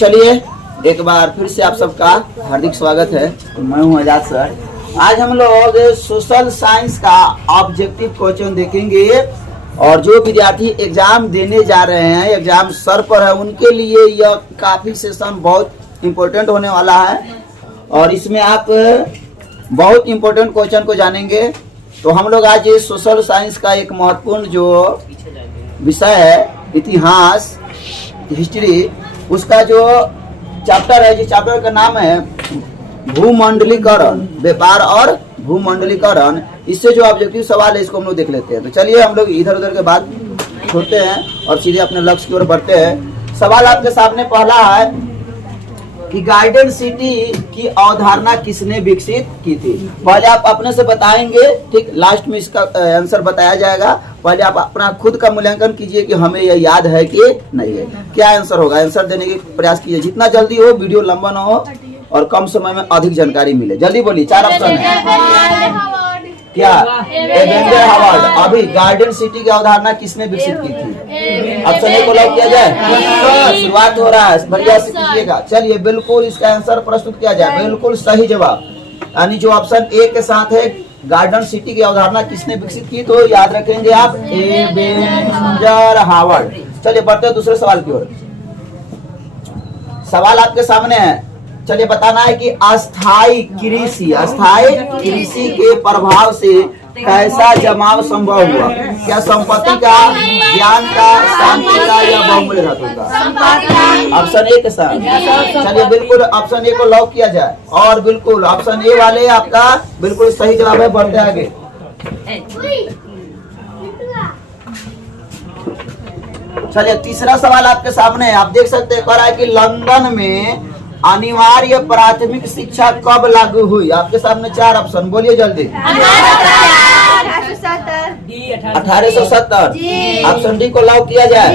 चलिए एक बार फिर से आप सबका हार्दिक स्वागत है। मैं हूं आजाद सर। आज हम लोग सोशल साइंस का ऑब्जेक्टिव क्वेश्चन देखेंगे और जो विद्यार्थी एग्जाम देने जा रहे हैं, एग्जाम सर पर है, उनके लिए यह काफी सेशन बहुत इम्पोर्टेंट होने वाला है और इसमें आप बहुत इम्पोर्टेंट क्वेश्चन को जानेंगे। तो हम लोग आज सोशल साइंस का एक महत्वपूर्ण जो विषय है इतिहास, हिस्ट्री, उसका जो चैप्टर है, जिस चैप्टर का नाम है भूमंडलीकरण, व्यापार और भूमंडलीकरण, इससे जो ऑब्जेक्टिव सवाल है इसको हम लोग देख लेते हैं। तो चलिए हम लोग इधर उधर के बात छोड़ते हैं और सीधे अपने लक्ष्य की ओर बढ़ते हैं। सवाल आपके सामने पहला है कि गार्डन सिटी की अवधारणा किसने विकसित की थी। पहले आप अपने से बताएंगे, ठीक, लास्ट में इसका आंसर बताया जाएगा। पहले आप अपना खुद का मूल्यांकन कीजिए कि हमें यह याद है कि नहीं है। क्या आंसर होगा, आंसर देने की प्रयास कीजिए, जितना जल्दी हो, वीडियो लंबा ना हो और कम समय में अधिक जानकारी मिले। जल्दी बोलिए, 4 ऑप्शन है। क्या? Ebenezer Howard. अभी गार्डन सिटी की अवधारणा किसने विकसित की थी? ऑप्शन ए को लॉक किया जाए। शुरुआत हो रहा है, बढ़िया से कीजिएगा। चलिए बिल्कुल इसका आंसर प्रस्तुत किया जाए। बिल्कुल सही जवाब, यानी जो ऑप्शन ए के साथ है गार्डन सिटी की अवधारणा किसने विकसित की, तो याद रखेंगे आप एवेंजर हावर्ड। चलिए बढ़ते हैं दूसरे सवाल की ओर। सवाल आपके सामने है, चलिए बताना है कि अस्थाई कृषि के प्रभाव से कैसा जमाव संभव हुआ। क्या संपत्ति का, ज्ञान का, शांति का या बहुमूल्य धातु का? ऑप्शन ए के साथ। चलिए बिल्कुल ऑप्शन ए को लॉक किया जाए और बिल्कुल ऑप्शन ए वाले आपका बिल्कुल सही जवाब है। बढ़ते आगे। चलिए तीसरा सवाल आपके सामने है, आप देख सकते हैं, कह रहा है कि लंदन में अनिवार्य प्राथमिक शिक्षा कब लागू हुई। आपके सामने 4 ऑप्शन, बोलिए जल्दी। 1870। ऑप्शन डी को लॉक किया जाए।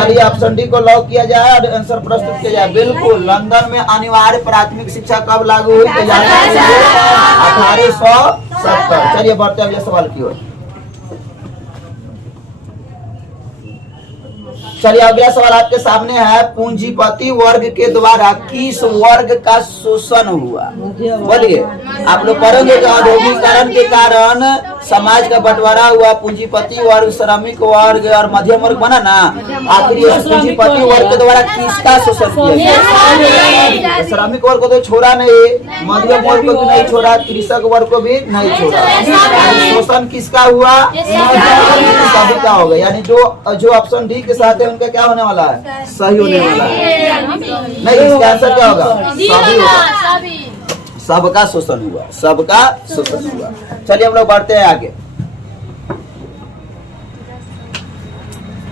चलिए ऑप्शन डी को लॉक किया जाए और आंसर प्रस्तुत किया जाए। बिल्कुल लंदन में अनिवार्य प्राथमिक शिक्षा कब लागू हुई? 1870। चलिए बढ़ते अगले सवाल की ओर। चलिए अगला सवाल आपके सामने है, पूंजीपति वर्ग के द्वारा किस वर्ग का शोषण हुआ? बोलिए। आप लोग पढ़ोगे कि औद्योगिकरण के कारण समाज का बंटवारा हुआ, पूंजीपति वर्ग, श्रमिक वर्ग और मध्यम वर्ग बना ना। आखिर पूंजीपति वर्ग के द्वारा किसका शोषण किया? श्रमिक वर्ग को तो छोड़ा नहीं, मध्यम वर्ग को भी नहीं छोड़ा, कृषक वर्ग को भी नहीं छोड़ा। शोषण किसका हुआ? सभी का होगा। यानी जो ऑप्शन डी के साथ है उनका क्या होने वाला है? सही होने वाला है। नहीं, इसका आंसर क्या होगा? सभी होगा। सबका शोषण हुआ, सबका शोषण हुआ। चलिए हम लोग बढ़ते हैं आगे।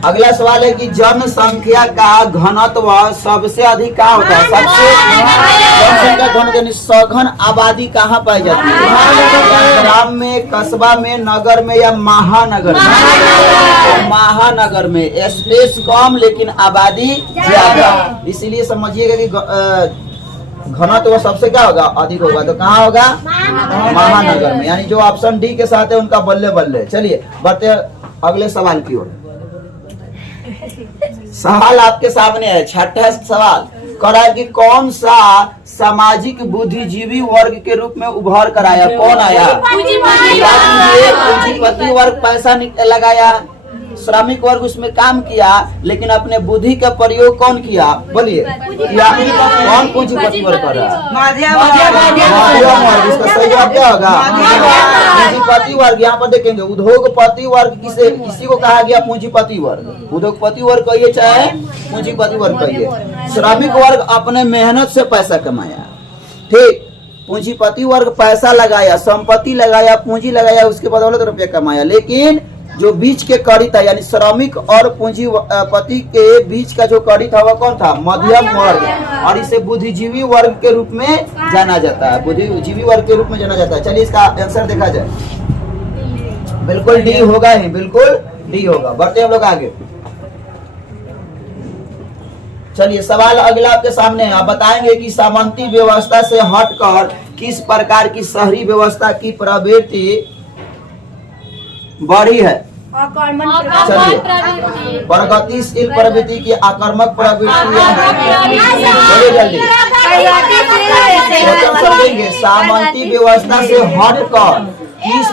अगला सवाल है कि जनसंख्या का घनत्व सबसे अधिक कहाँ होता है? सबसे जनसंख्या घनत्व यानी सघन आबादी कहाँ पाई जाती है? ग्राम में, कस्बा में, नगर में या महानगर में? महानगर में। स्पेस कम लेकिन आबादी ज्यादा, इसीलिए समझिएगा कि घनत्व सबसे क्या होगा? अधिक होगा। तो कहाँ होगा? महानगर में। यानी जो ऑप्शन डी के साथ है उनका बल्ले बल्ले। चलिए बढ़ते अगले सवाल की ओर। सवाल आपके सामने है, छठा सवाल कह रहा है कि कौन सा सामाजिक बुद्धिजीवी वर्ग के रूप में उभर कर आया? कौन आया? पूंजीपति वर्ग पैसा लगाया, श्रमिक वर्ग उसमें काम किया, लेकिन अपने बुद्धि का प्रयोग कौन किया? बोलिए। कौन पूंजीपति वर्ग कर रहा है? मध्यम वर्ग। इसका सही जवाब क्या होगा? पूंजीपति वर्ग। यहाँ पर देखेंगे उद्योगपति वर्ग किसी को कहा गया? पूंजीपति वर्ग। उद्योगपति वर्ग कहिए चाहे पूंजीपति वर्ग कहिए। श्रमिक वर्ग अपने मेहनत से पैसा कमाया, ठीक। पूंजीपति वर्ग पैसा लगाया, संपत्ति लगाया, पूंजी लगाया, उसके बदौलत रुपया कमाया। लेकिन जो बीच के कड़ी था, यानी श्रमिक और पूंजीपति के बीच का जो कड़ी था वह कौन था? मध्यम वर्ग। और इसे बुद्धिजीवी वर्ग के रूप में जाना जाता है, बुद्धिजीवी वर्ग के रूप में जाना जाता है। चलिए इसका आंसर देखा जाए। बिल्कुल डी होगा ही, बिल्कुल डी होगा। बढ़ते हम लोग आगे। चलिए सवाल अगला आपके सामने है, आप बताएंगे कि सामंती व्यवस्था से हटकर किस प्रकार की शहरी व्यवस्था की प्रवृत्ति बढ़ी है। चलिए, प्रगतिशील प्रवृत्ति की आक्रामक प्रवृत्ति बोलिए जल्दी। समझेंगे सामंती व्यवस्था से हटकर किस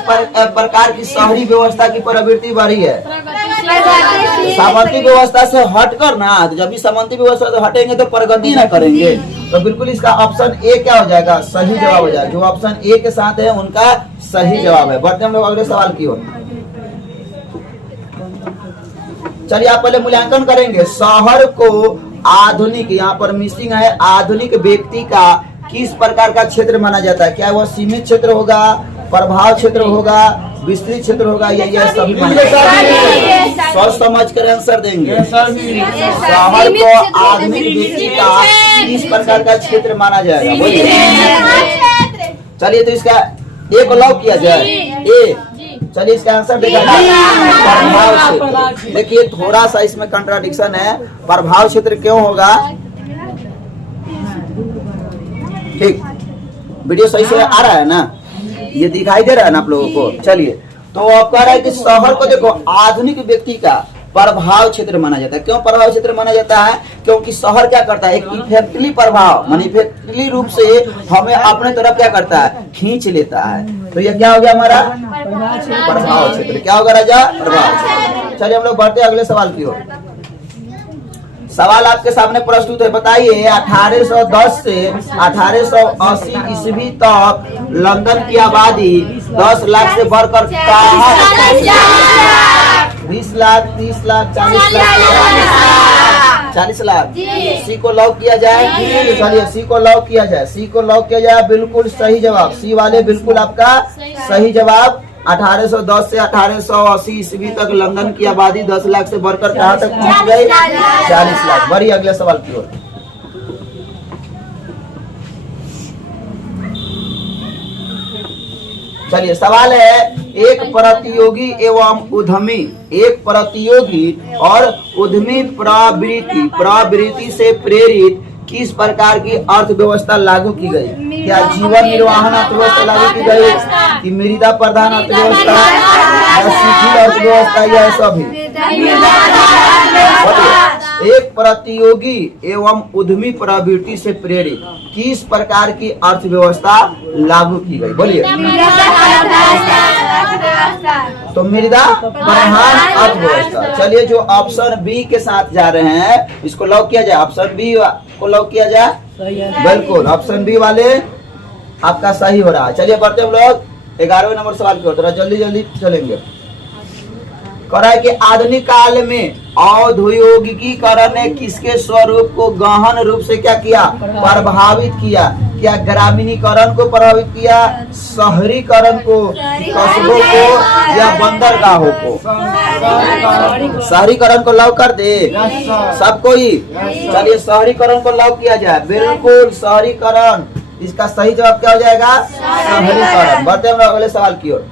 प्रकार की शहरी व्यवस्था की प्रवृत्ति बढ़ी है? सामंती व्यवस्था से हटकर ना, तो जब भी सामंती व्यवस्था से हटेंगे तो प्रगति ना करेंगे। तो बिल्कुल इसका ऑप्शन ए क्या हो जाएगा? सही जवाब हो जाएगा। जो ऑप्शन ए के साथ है उनका सही जवाब है। बढ़ते हम लोग अगले सवाल की ओर। चलिए, आप पहले मूल्यांकन करेंगे। शहर को आधुनिक, यहाँ पर मिसिंग है, आधुनिक व्यक्ति का किस प्रकार का क्षेत्र माना जाता है? क्या वह सीमित क्षेत्र होगा, प्रभाव क्षेत्र होगा, विस्तृत क्षेत्र होगा, या यह सभी सोच समझ कर आंसर देंगे। शहर को आधुनिक व्यक्ति का किस प्रकार का क्षेत्र माना जाएगा? बोलिए। चलिए, तो इसका ए को लॉक किया जाए। ए, चलिए इसका आंसर देखा जाए। प्रभाव क्षेत्र। देखिए, थोड़ा सा इसमें कंट्राडिक्शन है। प्रभाव क्षेत्र क्यों होगा? ठीक, वीडियो सही से आ रहा है ना? ये दिखाई दे रहा है ना आप लोगों को? चलिए, तो अब कह रहा है कि शहर को देखो आधुनिक व्यक्ति का प्रभाव क्षेत्र माना जाता है। क्यों प्रभाव क्षेत्र माना जाता है? क्योंकि शहर क्या करता है? एक इफेक्टली प्रभाव, मानी इफेक्टली रूप से हमें अपने तरफ क्या करता है? खींच लेता है। तो ये क्या हो गया हमारा? प्रभाव क्षेत्र। क्या होगा राजा? प्रभाव क्षेत्र। चलिए, हम लोग बढ़ते हैं अगले सवाल की ओर। सवाल आपके सामने प्रस्तुत है। बताइए, 1810 से 1880 ईस्वी तक लंदन की आबादी 10 लाख से बढ़कर 20 लाख, 30 लाख, 40 लाख, 40 लाख। सी को लॉक किया जाए। चलिए, सी को लॉक किया जाए। सी को लॉक किया जाए। बिल्कुल सही जवाब। सी वाले बिल्कुल आपका सही जवाब। 1810 से 1880 ईस्वी तक लंदन की आबादी 10 लाख से बढ़कर कहाँ तक पहुंच गई? 40 लाख। बढ़िए अगले सवाल की ओर। चलिए, सवाल है, एक प्रतियोगी एवं उद्यमी, एक प्रतियोगी और उद्यमी प्रवृत्ति से प्रेरित किस प्रकार की अर्थव्यवस्था लागू की गई? क्या जीवन निर्वाहन अर्थव्यवस्था लागू की गई, कि मृदा प्रधान अर्थव्यवस्था, या शिथिल अर्थव्यवस्था, या सभी? एक प्रतियोगी एवं उद्यमी प्रवृत्ति से प्रेरित किस प्रकार की अर्थव्यवस्था लागू की गई? बोलिए। तो मृदा प्रधान अर्थव्यवस्था। चलिए, जो ऑप्शन बी के साथ जा रहे हैं इसको लॉक किया जाए। ऑप्शन बी को लॉक किया जाए। बिल्कुल ऑप्शन बी वाले आपका सही हो रहा है। चलिए, बढ़ते हम लोग 11वें नंबर सवाल की ओर। थोड़ा जल्दी जल्दी चलेंगे। कह रहा है कि आधुनिक काल में औद्योगिकीकरण ने किसके स्वरूप को गहन रूप से क्या किया? प्रभावित किया। क्या ग्रामीणीकरण को प्रभावित किया, शहरीकरण को, कस्बों को, या बंदरगाहों को? शहरीकरण को लॉक कर दे सबको ही। चलिए, शहरीकरण को लॉक किया जाए। बिल्कुल शहरीकरण इसका सही जवाब क्या हो जाएगा? शहरीकरण। बढ़ते हम अगले सवाल की ओर।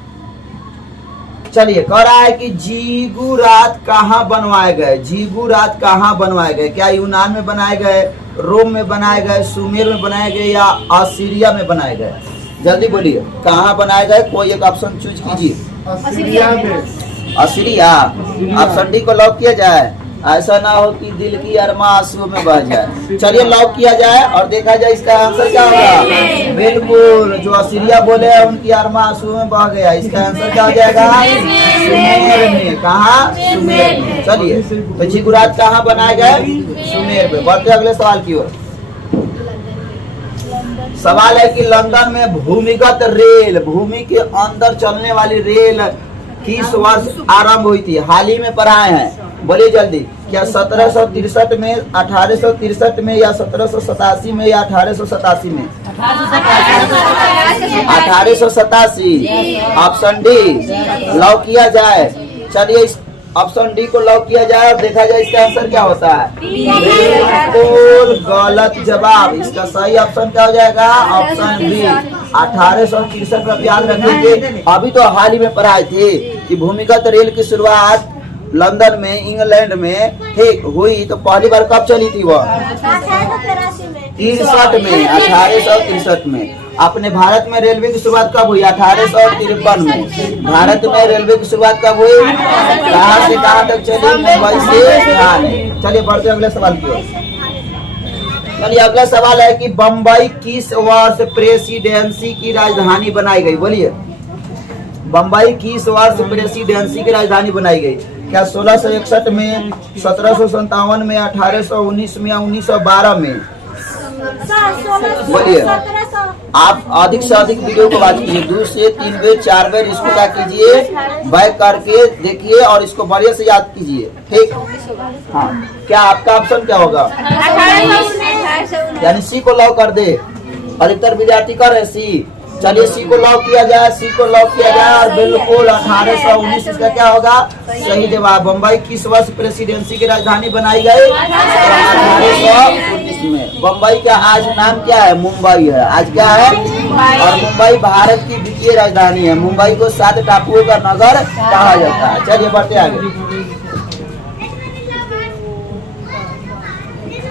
चलिए, कह रहा है कि जिगुरात कहाँ बनवाए गए? जिगुरात कहाँ बनवाए गए? क्या यूनान में बनाए गए, रोम में बनाए गए, सुमेर में बनाए गए, या असीरिया में बनाए गए? जल्दी बोलिए, कहाँ बनाए गए? कोई एक ऑप्शन चूज कीजिए। असीरिया में। असीरिया। ऑप्शन डी को लॉक किया जाए। ऐसा ना हो कि दिल की अरमा आंसुओं में बह जाए। चलिए, लॉक किया जाए और देखा जाए इसका आंसर क्या होगा। बिल्कुल, जो असीरिया बोले हैं उनकी अरमा आंसुओं में बह गया। इसका आंसर क्या हो जाएगा? सुमेर में। कहाँ? सुमेर में। चलिए, तो जिगुरात कहाँ बनाए गए? सुमेर में। बढ़ते अगले सवाल की ओर। सवाल है कि लंदन में भूमिगत रेल, भूमि के अंदर चलने वाली रेल किस वर्ष आरंभ हुई थी? हाल ही में पढ़ाए हैं। बोलिए जल्दी। क्या 1763 में, 1863 में, या 1787 में, या 1887 में? 1887। ऑप्शन डी लॉक किया जाए। चलिए, इस ऑप्शन डी को लॉक किया जाए और देखा जाए इसका आंसर क्या होता है। बिल्कुल गलत जवाब। इसका सही ऑप्शन क्या हो जाएगा? ऑप्शन बी 1863 में। याद रखेंगे, अभी तो हाल ही में पढ़ाए थे कि भूमिगत रेल की शुरुआत लंदन में, इंग्लैंड में ठीक हुई। तो पहली बार कब चली थी वह? 63 में, 1863 में। अपने भारत में रेलवे की शुरुआत कब हुई? 1853 में। भारत में रेलवे की शुरुआत कब हुई? कहाँ से कहाँ तक चली? मुंबई से ठाणे। चलिए बढ़ते अगले सवाल की ओर। चलिए अगला सवाल है कि बम्बई किस वर्ष प्रेसिडेंसी की राजधानी बनाई गई? बोलिए, बम्बई किस वर्ष प्रेसिडेंसी की राजधानी बनाई गई? क्या 1661 में, 1757 में, 1819 में या 1912 में? बोलिए, आप अधिक से अधिक वीडियो को वॉच कीजिए, 2 से 3 बार 4 बार इसको क्या कीजिए, बैक करके देखिए और इसको बढ़िया से याद कीजिए। ठीक, हाँ। क्या आपका ऑप्शन क्या होगा? यानी सी को लॉक कर दे। अधिकतर विद्यार्थी कर रहे सी। चलिए सी को लॉक किया जाए, सी को लॉक किया जाए और बिल्कुल 1819 इसका क्या होगा? सही जवाब। बम्बई किस वर्ष प्रेसिडेंसी की राजधानी बनाई गई? 1819 में। बम्बई का आज नाम क्या है? मुंबई है। आज क्या है? और मुंबई भारत की द्वितीय राजधानी है। मुंबई को 7 टापुओं का नगर कहा जाता है। चलिए बढ़ते आगे।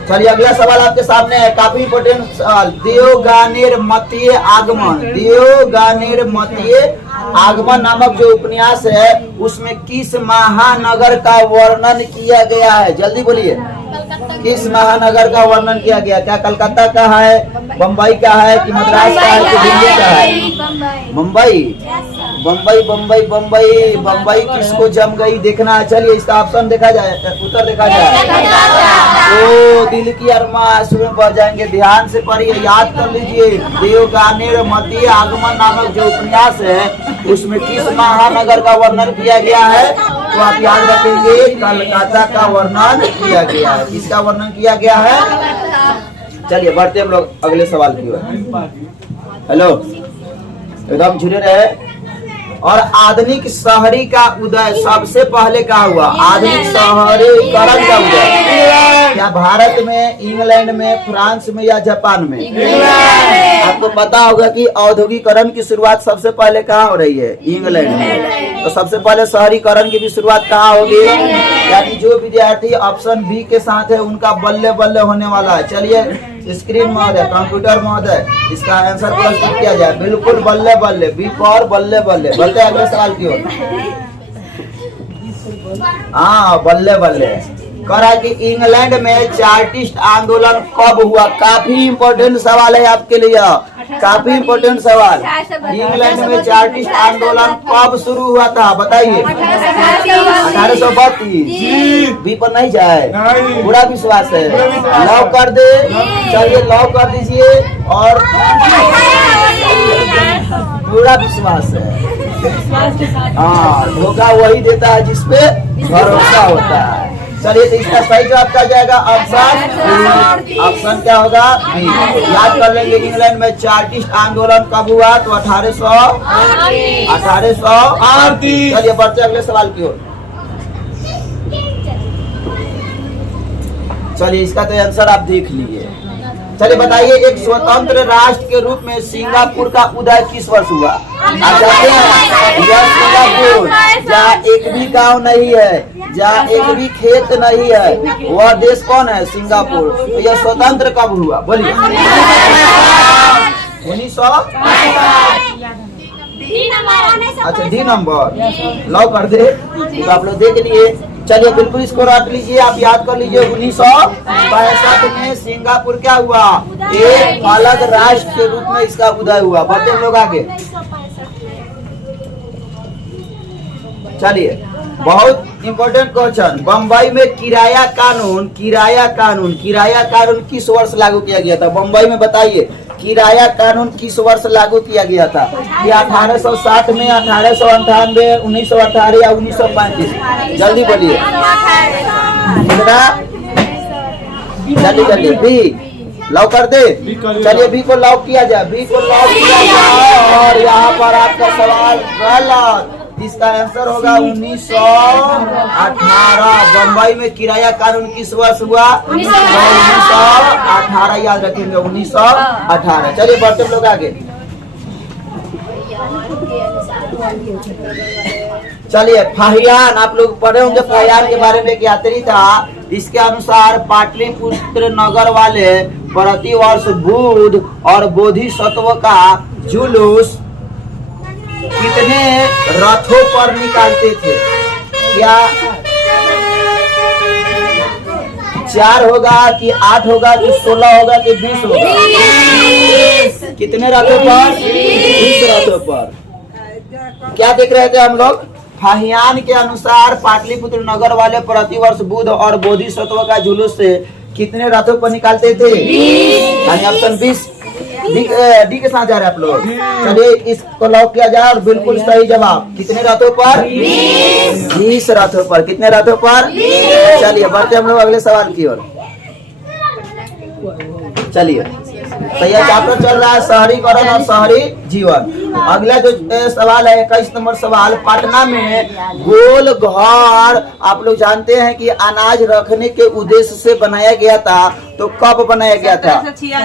चलिए अगला सवाल आपके सामने है, काफी इंपोर्टेंट सवाल। देवगानेर-मतीय आगमन, देवगानेर-मतीय आगमन नामक जो उपन्यास है उसमें किस महानगर का वर्णन किया गया है? जल्दी बोलिए, किस महानगर का वर्णन किया गया? क्या कलकत्ता का है, बम्बई का है कि मद्रास का है कि दिल्ली का है? मुंबई। बम्बई बम्बई बम्बई बम्बई किसको जम गई देखना है। चलिए इसका ऑप्शन देखा जाए, उत्तर देखा जाए। ओ दिल की अरमा आंसू में बह जाएंगे। ध्यान से पढ़िए, याद कर लीजिए। देवगानेर-मतीय आगमन नामक जो उपन्यास है उसमें किस महानगर का वर्णन किया गया है? तो आप याद रखेंगे, कलकत्ता का वर्णन किया गया है। किसका वर्णन किया गया है? चलिए बढ़ते हम लोग अगले सवाल की ओर। हेलो, एकदम जुड़े रहे। और आधुनिक शहरी का उदय सबसे पहले कहाँ हुआ? आधुनिक शहरीकरण का उदय क्या भारत में, इंग्लैंड में, फ्रांस में या जापान में? आपको पता होगा कि औद्योगिकरण की शुरुआत सबसे पहले कहाँ हो रही है? इंग्लैंड में। तो सबसे पहले शहरीकरण की भी शुरुआत कहाँ होगी? यानी जो विद्यार्थी ऑप्शन बी के साथ है उनका बल्ले बल्ले होने वाला है। चलिए स्क्रीन महोदय, कंप्यूटर महोदय, इसका आंसर प्रस्तुत किया जाए। बिल्कुल बल्ले बल्ले, बी फॉर बल्ले बल्ले। बढ़ते अगले सवाल की ओर। हाँ बल्ले बल्ले। करा कि इंग्लैंड में चार्टिस्ट आंदोलन कब हुआ? काफी इम्पोर्टेंट सवाल है आपके लिए, काफी इम्पोर्टेंट सवाल। इंग्लैंड में चार्टिस्ट आंदोलन कब शुरू हुआ था? बताइए। 1832। बी पर नहीं जाए, पूरा विश्वास है। लॉक कर दे। चलिए लॉक कर दीजिए और पूरा विश्वास है। हाँ, धोखा वही देता है जिसपे भरोसा होता है। चलिए तो इसका सही जवाब क्या जाएगा? ऑप्शन क्या होगा? याद कर लेंगे। इंग्लैंड में चार्टिस्ट आंदोलन कब हुआ? तो 1838। चलिए बढ़ते अगले सवाल की ओर। चलिए इसका तो आंसर आप देख लीजिए। चलिए बताइए, एक स्वतंत्र राष्ट्र के रूप में सिंगापुर का उदय किस वर्ष हुआ? आप जानते हैं यह सिंगापुर जहाँ एक भी गांव नहीं है, जहाँ एक भी खेत नहीं है, वह देश कौन है? सिंगापुर। तो यह स्वतंत्र कब हुआ? बोलिए। 1900। अच्छा डी नंबर लॉक कर दे। तो आप लोग देख लिए। चलिए बिल्कुल इसको रख लीजिए, आप याद कर लीजिए। 1965 में सिंगापुर क्या हुआ? एक अलग राष्ट्र के रूप में इसका उदय हुआ। बढ़ते हम लोग आगे। चलिए बहुत इंपॉर्टेंट क्वेश्चन। बम्बई में किराया कानून किस वर्ष लागू किया गया था? बम्बई में बताइए, किराया कानून किस वर्ष लागू किया गया था? ये 1860 में, 1898, 1918 या 1935? जल्दी बोलिए। जल्दी जल्दी। बी लॉक कर दे। चलिए बी को लॉक किया जाए, बी को लॉक किया जाए। और यहाँ पर आपका सवाल गलत। इसका आंसर होगा 1918। बम्बई में किराया कानून किस वर्ष हुआ? 1918। याद रखेंगे 1918। चलिए बढ़ते लोग आगे। चलिए फाहियान, आप लोग पढ़े होंगे फाहियान के बारे में, एक यात्री था। इसके अनुसार पाटलिपुत्र नगर वाले प्रतिवर्ष बुध और बोधिसत्व का जुलूस कितने रथों पर निकालते थे? क्या 4 होगा कि 8 होगा कि 16 होगा कि 20 होगा? कितने रथों पर? 20 रथों पर। क्या देख रहे थे हम लोग? फाहियान के अनुसार पाटलिपुत्र नगर वाले प्रतिवर्ष बुध और बोधिसत्व का जुलूस से कितने रथों पर निकालते थे? यानी ऑप्शन 20 डी के साथ जा रहे हैं आप लोग। चलिए इसको लॉक किया जाए और बिल्कुल सही जवाब। कितने रथों पर? 20 रथों पर। कितने रथों पर? चलिए बढ़ते हम लोग अगले सवाल की ओर। चलिए तो यह चैप्टर चल रहा है शहरीकरण और शहरी जीवन। अगला जो सवाल है 21 नंबर सवाल। पटना में गोल घर आप लोग जानते हैं कि अनाज रखने के उद्देश्य से बनाया गया था, तो कब बनाया गया था?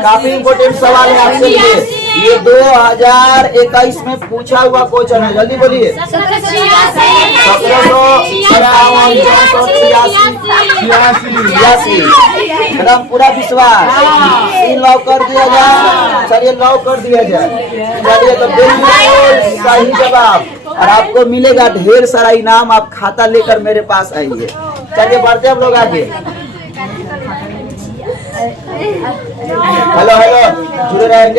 काफी इम्पोर्टेंट सवाल है आपके लिए। ये 2021 में पूछा हुआ क्वेश्चन है, जल्दी बोलिए। 1786 एकदम पूरा विश्वास। लॉक कर दिया जाए। चलिए लॉक कर दिया जाए। चलिए तो बिल्कुल सही जवाब और आपको मिलेगा ढेर सारा इनाम। आप खाता लेकर मेरे पास आइए। चलिए बढ़ते हम लोग आगे। हेलो हेलो,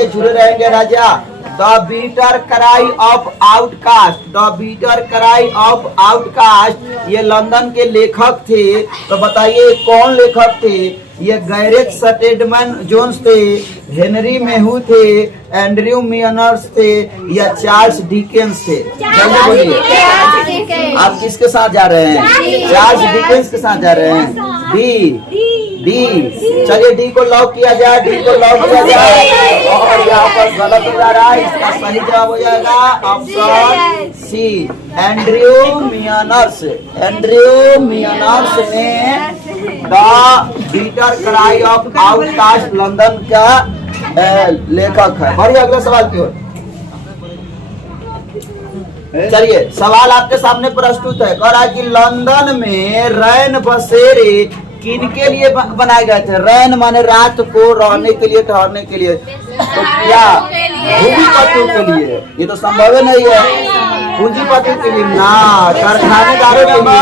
जुड़े रहेंगे राजा। The bitter cry of outcast, the bitter cry of outcast ये लंदन के लेखक थे। तो बताइए कौन लेखक थे? ये गैरेट स्टेडमैन जोन्स थे, हेनरी मेहू थे, एंड्रयू मियनर्स थे या चार्ल्स डिकेंस थे? जल्दी बोलिए। आप किसके साथ जा रहे हैं? चार्ल्स डिकेंस के साथ जा रहे हैं। डी। चलिए डी को लॉक किया जाए। डी को लॉक किया जाए और यहाँ पर गलत हो जा रहा है। इसका सही जवाब हो जाएगा option C, Andrew Mearns. Andrew Mearns ने the bitter cry of outcast London का लेखक है। बढ़िए अगले सवाल की ओर। चलिए सवाल आपके सामने प्रस्तुत है। कह रहा है कि लंदन में रैन बसेरे किन के लिए बनाए गए थे? रैन माने रात को रहने के लिए, ठहरने के लिए। तो क्या भूमिपतियों के लिए? ये तो संभव नहीं है। पूंजीपतियों के लिए ना, कारखानेदारों के लिए ना,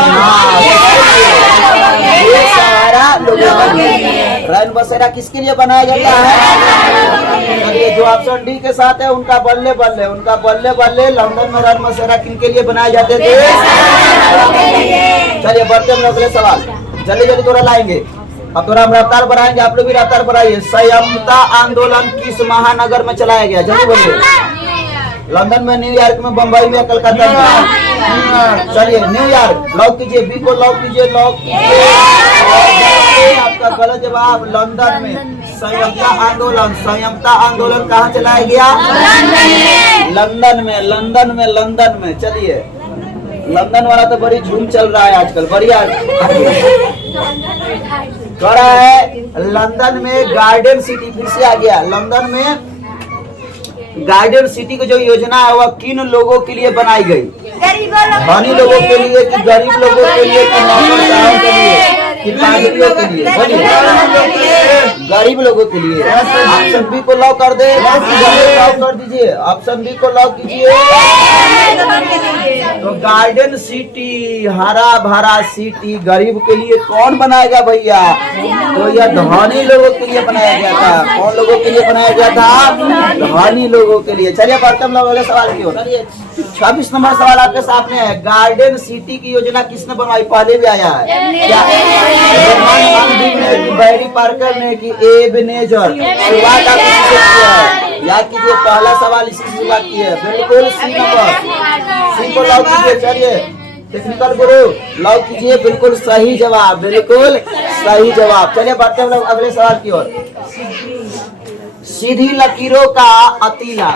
ये सारा लोगों के लिए। रैन बसेरा किसके लिए बनाया जाता है? चलिए जो ऑप्शन डी के साथ है उनका बल्ले बल्ले। लंदन में रैन बसेरा किन के लिए बनाए जाते थे? चलिए बढ़ते हम अगले सवाल। जल्दी थोड़ा लाएंगे। अब थोड़ा हम रफ्तार बढ़ाएंगे, आप लोग भी रफ्तार बढ़ाइए। संयमता आंदोलन किस महानगर में चलाया गया? जल्दी बोलिए। लंदन में, न्यूयॉर्क में, बम्बई में, कलकत्ता में? चलिए न्यूयॉर्क लॉक कीजिए। बी को लॉक कीजिए। आपका गलत जवाब। लंदन में संयमता आंदोलन कहाँ चलाया गया? लंदन में। चलिए लंदन वाला तो बड़ी झूम चल रहा है आजकल। बढ़िया कह रहा है लंदन में गार्डन सिटी फिर से आ गया। लंदन में गार्डन सिटी की जो योजना है वह किन लोगों के लिए बनाई गई? धनी लोगों के लिए कि गरीब लोगों के लिए कि नौकरशाहों के लिए कि पादरियों के लिए? गरीब लोगों के लिए। ऑप्शन बी को लॉक कर दे। लॉक कर दीजिए। ऑप्शन बी को लॉक कीजिए। तो गार्डन सिटी, हरा भरा सिटी गरीब के लिए कौन बनाएगा भैया? तो यह धनी लोगों के लिए बनाया गया था। कौन लोगों के लिए बनाया गया था? धनी लोगों के लिए। चलिए बढ़ते हम लोग अगले सवाल की ओर। 26 नंबर सवाल आपके सामने है। गार्डन सिटी की योजना किसने बनाई? पहले भी आया है क्या? बैरी पार्कर ने कि एबेनेजर? शुरुआत आपने किससे किया है? याद कीजिए पहला सवाल इसी से शुरुआत की है। बिल्कुल सी नंबर। सी को लॉक कीजिए। चलिए टेक्निकल गुरु लॉक कीजिए। बिल्कुल सही जवाब। बिल्कुल सही जवाब। चलिए बढ़ते हम लोग अगले सवाल की ओर। सीधी लकीरों का अतीला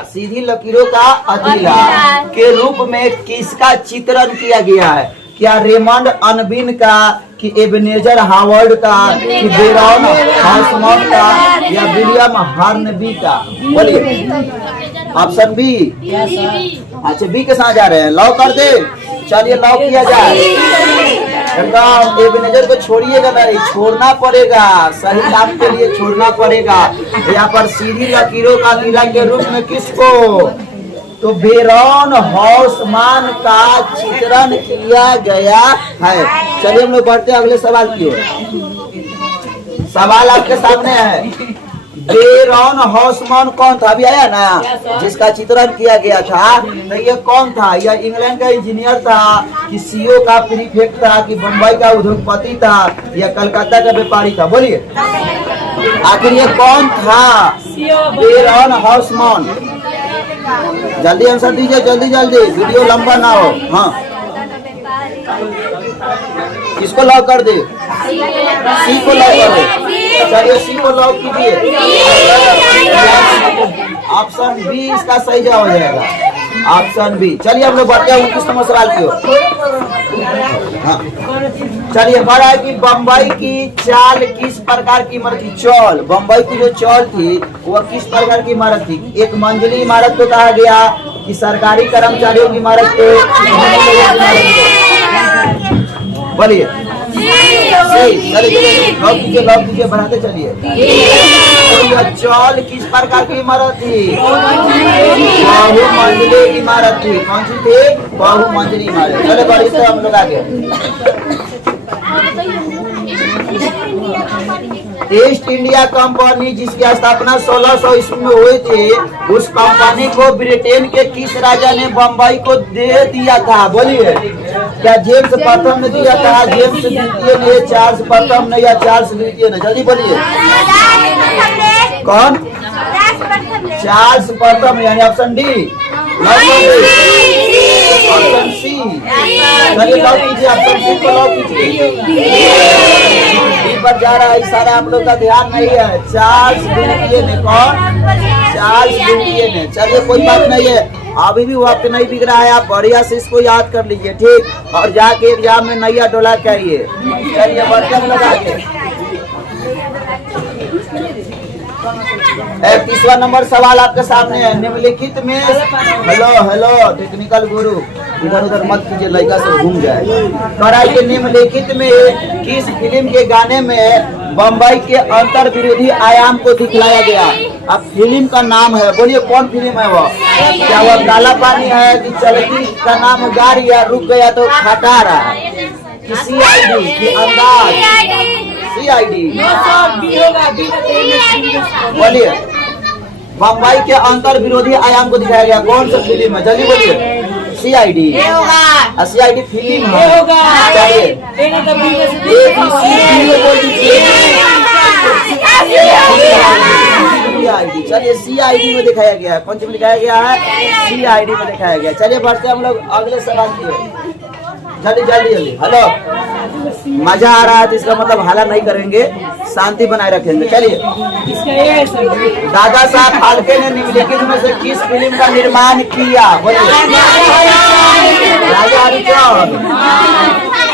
के रूप में किसका चित्रण किया गया है? क्या रेमंड अनबिन का, कि एबेनेजर हावर्ड का, कि बेरॉन हॉसमैन का, या विलियम हार्नबी का? बोलिए। Option B. अच्छा, बी के साथ जा रहे हैं, लॉक कर दे। चलिए लॉक किया जाए। एकदम एबेनेजर को छोड़िएगा नहीं, छोड़ना पड़ेगा, सही नाम के लिए छोड़ना पड़ेगा। यहाँ पर सीधी लकीरों का किला के रूप में किसको? तो बेरॉन हॉसमैन का चित्रण किया गया है। चलिए हम लोग बढ़ते हैं अगले सवाल की ओर। सवाल आपके सामने है, बेरॉन हॉसमैन कौन था? अभी आया ना, जिसका चित्रण किया गया था। तो ये कौन था? यह इंग्लैंड का इंजीनियर था, कि सीओ का प्रीफेक्ट था, कि बम्बई का उद्योगपति था, या कलकत्ता का व्यापारी था? बोलिए, आखिर ये कौन था? बेरॉन हॉसमैन। जल्दी आंसर दीजिए, जल्दी जल्दी, वीडियो लंबा ना हो। हाँ, किसको लॉक कर दे? सी को लॉक कर दे। चलिए सी को लॉक कीजिए। ऑप्शन बी इसका सही जवाब हो जाएगा, ऑप्शन बी। चलिए हम लोग बढ़ते हैं 29 नंबर सवाल की ओर। हाँ, चलिए बड़ा है कि बम्बई की चाल किस प्रकार की इमारत थी? चौल, बम्बई की जो चौल थी वह किस प्रकार की इमारत थी? एक मंजिली इमारत को कहा गया, कि सरकारी कर्मचारियों की इमारत को? बोलिए, लॉक कीजिए, लॉक कीजिए, बढ़ाते चलिए। तो चौल किस प्रकार की इमारत थी? बहुमंजिली इमारत थी। कौन सी थी? बहुमंजिली इमारत। चले बढ़िए से हम लोग आगे। ईस्ट इंडिया कंपनी जिसकी स्थापना 1600 ईस्वी में हुई थी, उस कंपनी को ब्रिटेन के किस राजा ने बम्बई को दे दिया था? बोलिए, क्या जेम्स प्रथम ने दिया था, जेम्स द्वितीय ने, चार्ल्स प्रथम ने, या चार्ल्स द्वितीय ने? जल्दी बोलिए, कौन? चार्ल्स प्रथम, यानी ऑप्शन डी। Option C. चलिए लॉक कीजिए, ऑप्शन सी को लॉक कीजिए। डी पर जा रहा है इशारा, आप लोग का ध्यान नहीं है। चार्ल्स द्वितीय ने। कौन? चार्ल्स द्वितीय ने। चलिए कोई बात नहीं है, अभी भी वक्त नहीं बिक रहा है, आप बढ़िया से इसको याद कर लीजिए, ठीक, और जाके एग्जाम में नैया डोला करिए। चलिए बढ़ते हम लोग आगे। 31वां नंबर सवाल आपके सामने है। निम्नलिखित में, हेलो हेलो टेक्निकल गुरु, इधर उधर मत कीजिए, लड़का से घूम जाए। कराइए, निम्नलिखित में किस फिल्म के गाने में बम्बई के अंतर विरोधी आयाम को दिखलाया गया? अब फिल्म का नाम है, बोलिए कौन फिल्म है वो? क्या वह काला पानी है, कि चलती का नाम गाड़ी, या रुक गया तो खटारा, कि CID, कि अंदाज? CID। बोलिए, बम्बई के अंतर विरोधी आयाम को दिखाया गया कौन सा फिल्म है? जल्दी बोलिए। CID। CID फिल्म है। चलिए चलिए CID में दिखाया गया है। कौन सी में दिखाया गया है? CID में दिखाया गया। चलिए बढ़ते हम लोग अगले सवाल की ओर। जल्दी जल्दी जल्दी। हेलो, मजा आ रहा है तो इसका मतलब हल्ला नहीं करेंगे, शांति बनाए रखेंगे। चलिए, दादा साहब फाल्के ने निम्नलिखित में से किस फिल्म का निर्माण किया? बोलिए, राजा हरिश्चंद्र।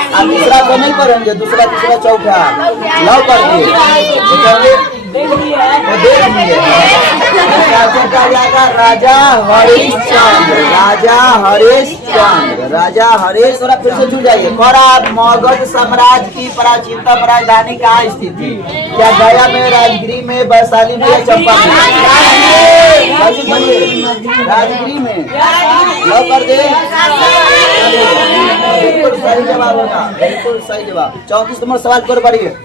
अब तीसरा तो नहीं करेंगे, दूसरा तीसरा चौथा लव कर दिए। राजा हरिश्चंद्र, राजा हरिश्चंद्र, राजा हरीश। और फिर से जुड़ जाइए। मगध साम्राज्य की प्राचीनतम राजधानी कहाँ स्थित थी? क्या गया में, राजगिरी में, वैशाली में, या चंपा में? राजगिरी में। लव कर दे। बिल्कुल सही जवाब होगा, बिल्कुल सही जवाब। 34 नंबर सवाल पर बढ़िए,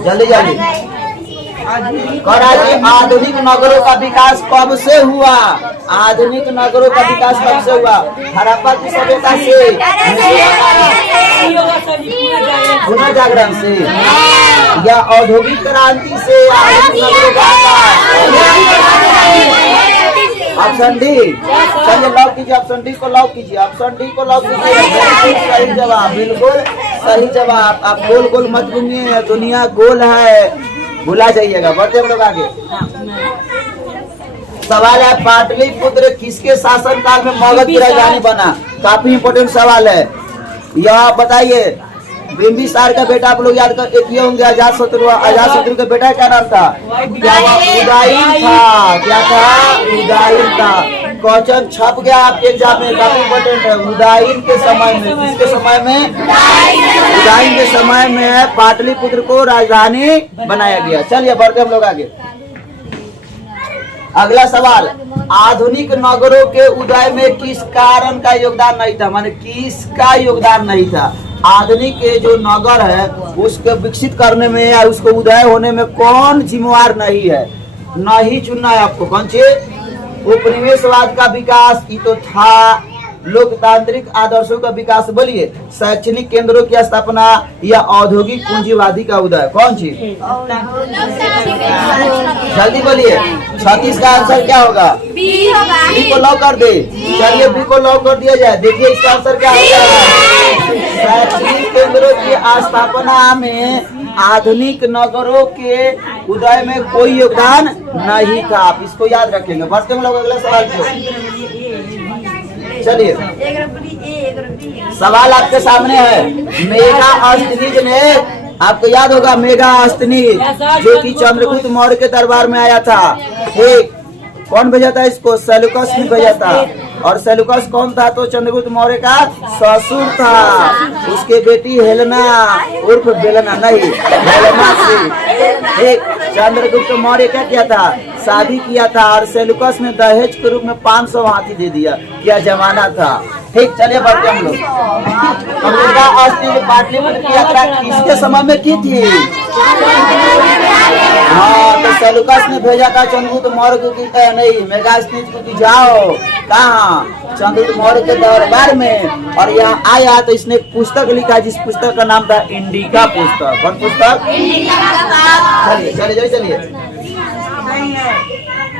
जल्दी जल्दी। कराची, आधुनिक नगरों का विकास कब से हुआ? आधुनिक नगरों का विकास कब से हुआ? हड़प्पा की सभ्यता से, पुनर्जागरण से, या औद्योगिक क्रांति से? आधुनिक नगरों का ऑप्शन डी। चलिए लॉक कीजिए, ऑप्शन डी को लॉक कीजिए, ऑप्शन डी को लॉक कीजिए। बिल्कुल सही जवाब, बिल्कुल सही जवाब। आप गोल गोल मत घूमिए, दुनिया गोल है, भुला जाइएगा। बढ़ते हम लोग आगे। सवाल है, पाटलिपुत्र किसके शासन काल में मगध की राजधानी बना? काफी इंपोर्टेंट सवाल है, यह बताइए। बिंबिसार का बेटा आप लोग याद कर एक ये होंगे अजातशत्रु का बेटा क्या नाम था? क्या उदयन था? क्या था? उदयन था। क्वेश्चन छप गया आपके एग्जाम में, काफी इम्पोर्टेंट है। उदयन के समय में, किसके समय में? उदयन के समय में पाटलिपुत्र को राजधानी बनाया गया। चलिए बढ़ते हम लोग आगे। अगला सवाल, आधुनिक नगरों के उदय में किस कारण का योगदान नहीं था? माने किसका योगदान नहीं था? आधुनिक जो नगर है उसको विकसित करने में या उसको उदय होने में कौन जिम्मेवार नहीं है? नहीं चुनना है आपको। कौन चीज? उपनिवेशवाद का विकास ये तो था, लोकतांत्रिक आदर्शों का विकास बोलिए, शैक्षणिक केंद्रों की स्थापना या औद्योगिक पूंजीवादी का उदय। कौन चीज? जल्दी बोलिए। 36 का आंसर क्या होगा? बी को लॉक कर दे। चलिए बी को लॉक कर दिया जाए। देखिए इसका आंसर क्या होगा? शैक्षणिक केंद्रों की स्थापना में आधुनिक नगरों के उदय में कोई योगदान नहीं था। आप इसको याद रखेंगे। बढ़ते हम लोग अगला सवाल को। चलिए सवाल आपके सामने है। मेगास्थनीज ने, आपको याद होगा मेगास्थनीज जो कि चंद्रगुप्त मौर्य के दरबार में आया था। ठीक, कौन भेजा था इसको? सेल्यूकस ने भेजा था। और सेल्यूकस कौन था? तो चंद्रगुप्त मौर्य का ससुर था। उसके बेटी हेलेना उर्फ बेलना नहीं हेलेना से एक चंद्रगुप्त मौर्य क्या किया था? शादी किया था। और सेल्यूकस ने दहेज के रूप में 500 हाथी दे दिया। क्या जमाना था। ठीक, चलिए बढ़ते हम लोग। पाटलिपुत्र की यात्रा किसके समय में की थी? हाँ, तो सेल्यूकस ने भेजा था चंद्रगुप्त मौर्य को कि नहीं मेगास्थनीज को कि जाओ कहाँ? चंद्रगुप्त मौर्य के दरबार में। और यहाँ आया तो इसने एक पुस्तक लिखा जिस पुस्तक का नाम था इंडिका पुस्तक। कौन पुस्तक? चलिए चलिए चलिए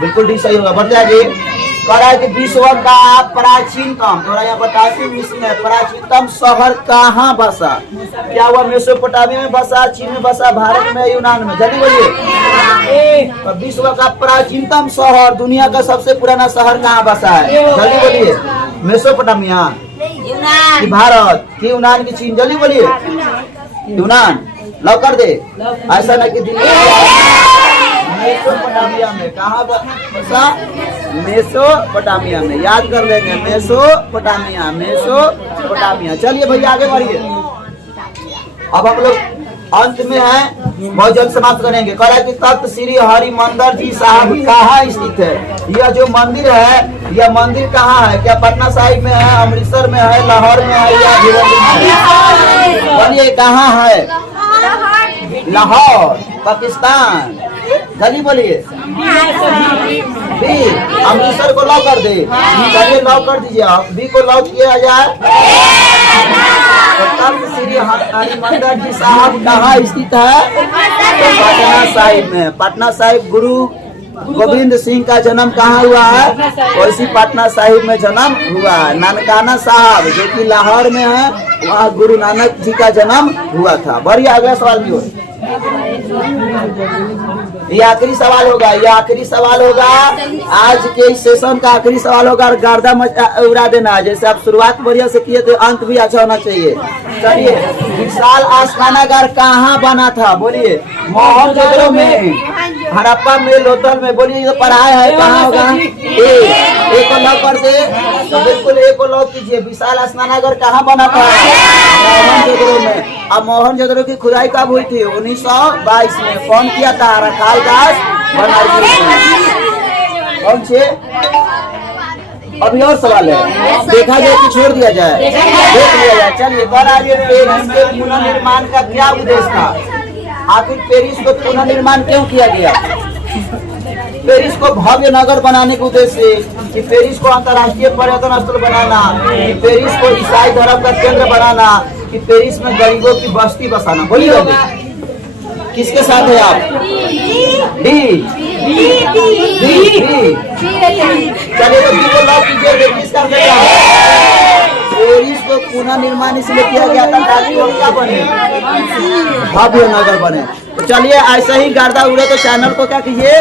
बिल्कुल ठीक सही होगा। बढ़ते आगे। कह रहा है कि विश्व का प्राचीनतम, थोड़ा यहाँ बताती हूँ, प्राचीनतम शहर कहाँ बसा? क्या हुआ? मेसोपोटामिया में बसा, चीन में बसा, भारत में, यूनान में? जल्दी बोलिए। तो विश्व का प्राचीनतम शहर, दुनिया का सबसे पुराना शहर कहाँ बसा है? जल्दी बोलिए। मेसोपोटामिया कि भारत कि यूनान की चीन? जल्दी बोलिए। यूनान लॉक कर दे। ऐसा न कि मेसोपोटामिया में। कहाँ बसा? मेसोपोटामिया में। याद कर लेंगे मेसोपोटामिया, मेसोपोटामिया। चलिए भैया आगे बढ़िए। अब हम लोग अंत में है, बहुत जल्द समाप्त करेंगे। कह रहा है कि तख्त श्री हरिमंदिर जी साहब कहाँ स्थित है? यह जो मंदिर है, यह मंदिर कहाँ है? क्या पटना साहिब में है, अमृतसर में है, लाहौर में है या भिवंडी में है? बोलिए कहाँ है? लाहौर, पाकिस्तान। जल्दी बोलिए। बी, अमृतसर को लॉक कर दे। चलिए लॉक कर दीजिए आप। बी को लॉक किया जाए। तख्त श्री हरिमंदिर जी साहब कहाँ स्थित है? पटना साहिब में। पटना साहिब गुरु गोविंद सिंह का जन्म कहाँ हुआ है? वैसी पटना साहिब में जन्म हुआ है। नानकाना साहब जो कि लाहौर में है, वहाँ गुरु नानक जी का जन्म हुआ था। बढ़िए अगला सवाल भी हो। ये आखिरी सवाल होगा, ये आखिरी सवाल होगा। आज के इस सेशन का आखिरी सवाल होगा और गर्दा उड़ा देना। जैसे आप शुरुआत बढ़िया से किए तो अंत भी अच्छा होना चाहिए। चलिए, विशाल आस्थानागार कहाँ बना था? बोलिए। मोहनजोदड़ो में, हड़प्पा में, लोथल में। बोलिए ये पढ़ाया है कहाँ होगा? एक को लॉक कर दे। तो बिल्कुल एक को लॉक कीजिए। विशाल स्नानागार कहाँ बना था? मोहनजोदड़ो में। अब मोहनजोदड़ो की खुदाई कब हुई थी? 1922 में। कौन किया था? रखाल दास बनर्जी ने। कौन से? अभी और सवाल है, देखा जाए कि छोड़ दिया जाए? देख लिया जाए। चलिए पेरिस के पुनर्निर्माण का क्या उद्देश्य था? आखिर पेरिस को पुनर्निर्माण क्यों किया गया? पेरिस को भव्य नगर बनाने के उद्देश्य से, कि पेरिस को अंतर्राष्ट्रीय पर्यटन स्थल बनाना, कि पेरिस को ईसाई धर्म का केंद्र बनाना, कि पेरिस में गरीबों की बस्ती बसाना। बोलिए किसके साथ है आप? डी। चलिए तो डी को लॉक कीजिए। किसका पेरिस को पुनः निर्माण इसलिए किया गया था ताकि वो क्या बने? भव्य नगर बने। तो चलिए ऐसा ही गर्दा उड़े तो चैनल को क्या कीजिए?